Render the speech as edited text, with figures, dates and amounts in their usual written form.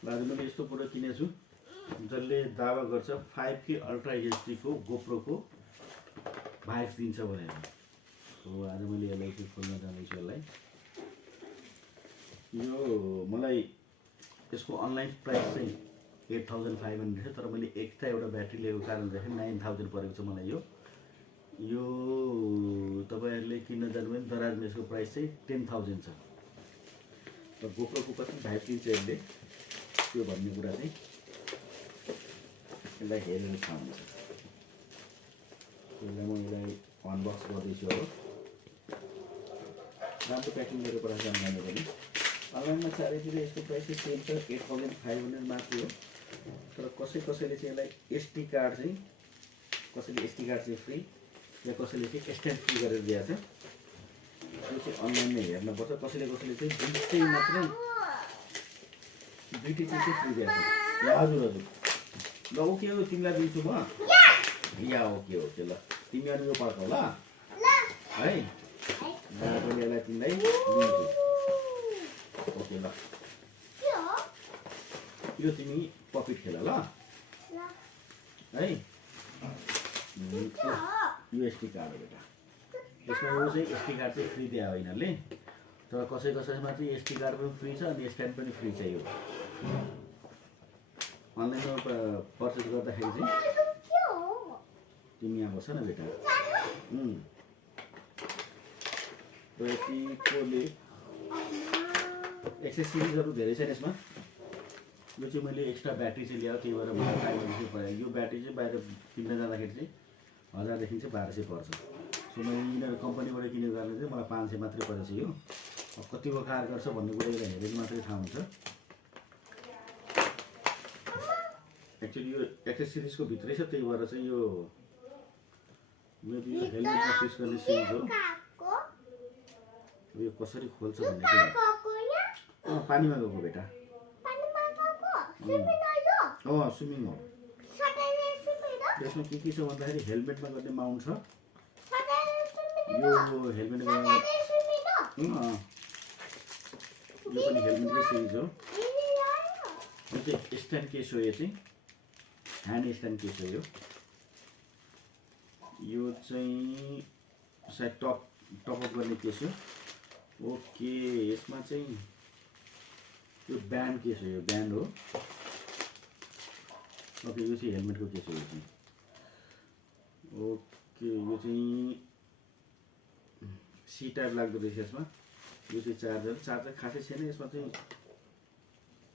आज मैले यस्तो प्रोडक्ट किनेको छु जसले दावा गर्छ 5K अल्ट्रा एचडी को गोप्रोको भाइब्स दिन्छ भनेर। हो आज मैले यसलाई चाहिँ खोल्न जाँदैछु। यसलाई यो मलाई यसको अनलाइन प्राइस चाहिँ 8500 छ, तर मैले एक्स्ट्रा एउटा ब्याट्री लिएको कारणले 9000 परेको छ मलाई। यो तपाईहरुले किन्न जानुभयो भने दराजमा यसको प्राइस चाहिँ 10000 छ। र गोप्रोको कति भाइब दिन्छ यसले त्यो भन्ने कुरा चाहिँ यसलाई हेरेर थाहा हुन्छ। यसलाई म यसलाई अनबक्स गर्दैछु। अब राम्रो प्याकिङ गरेर पठाएको छ मैले पनि। अनलाइनमा चारैतिर यसको प्राइस चाहिँ सेम छ, 8500 मात्र हो। तर कसैले चाहिँ यसलाई एसडी कार्ड चाहिँ फ्री या कसैले चाहिँ स्ट्याम्प फ्री गरेर दिएको छ। त्यो चाहिँ अनलाइनमा हेर्न पर्छ। कसैले चाहिँ दुईटै चाहिँ फ्री दिएको छ। या हजुर ल ओके हो, तिमीलाई दिन्छु म। या ओके ल तिमी अनि यो पड्काउ ल है। मैले यसलाई तिमीलाई दिन्छु। ओके ल यो तिमी पकेट खेल ल है। यो एसडी कार्ड हो बेटा। यसमा यो चाहिँ एसडी कार्ड चाहिँ फ्री दियो यिनीहरूले। तर कसैमा चाहिँ एसडी कार्ड पनि फ्री छ अनि स्ट्याम्प पनि फ्री छ। यो अनलाइनमा पर्चेस गर्दाखेरि चाहिँ तिमी यहाँ बस न बेटा। यतिकोले एक्सेसरिजहरू धेरै छ यसमा। यो चाहिँ मैले एक्स्ट्रा ब्याट्री चाहिँ ल्याएको, त्यही भएर मलाई 500 पऱ्यो। यो ब्याट्री चाहिँ बाहिर किन्न जाँदाखेरि चाहिँ 1000 देखि चाहिँ 1200 पर्छ। सो मैले यिनीहरू कम्पनीबाट किनेको कारणले चाहिँ मलाई 500 मात्रै परेछ। यो अब कतिको कार गर्छ भन्ने कुरा हेरेर मात्रै थाहा हुन्छ। एक्चुअली यो एक्सेसरिजको भित्रै छ, त्यही भएर चाहिँ यो मेरो यो हेलमेटमा फिक्स गर्ने सिज हो। यो कसरी खोल्छ भन्ने चाहिँ पानीमा गएको बेटा। स्विमिङ हो। यसमा के छ भन्दाखेरि हेलमेटमा गर्ने माउन्ट छ। यो हेलमेट यो पनि हेलमेटकै सिरिज हो। यो चाहिँ स्ट्यान्ड केस हो। यो चाहिँ ह्यान्ड स्ट्यान्ड केस हो। यो चाहिँ सायद टपअप गर्ने केस हो। ओके यसमा चाहिँ यो ब्यान्ड केस हो। यो ब्यान्ड हो। ओके यो चाहिँ हेलमेटको केस हो। यो चाहिँ ओके यो चाहिँ सी टाइप लाग्दो रहेछ यसमा। यो चाहिँ चार्जर खासै छैन। यसमा चाहिँ